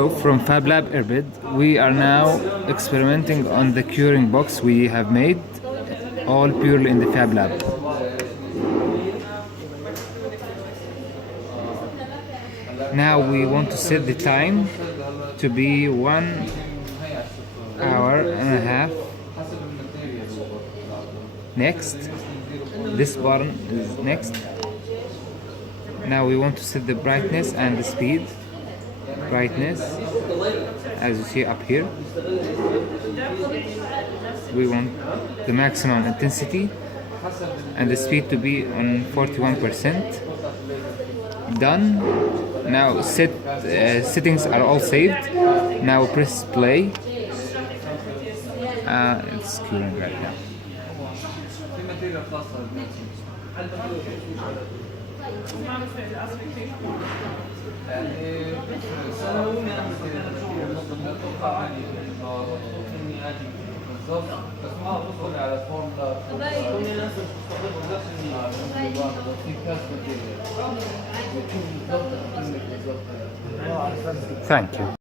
So from FabLab Irbid, we are now experimenting on the curing box we have made, all purely in the FabLab. Now we want to set the time to be 1 hour and a half. Next, this button is next. Now we want to set the brightness and the speed. Brightness, as you see up here. We want the maximum intensity and the speed to be on 41%. Done. Now settings are all saved. Now press play. It's curing right now. Thank you.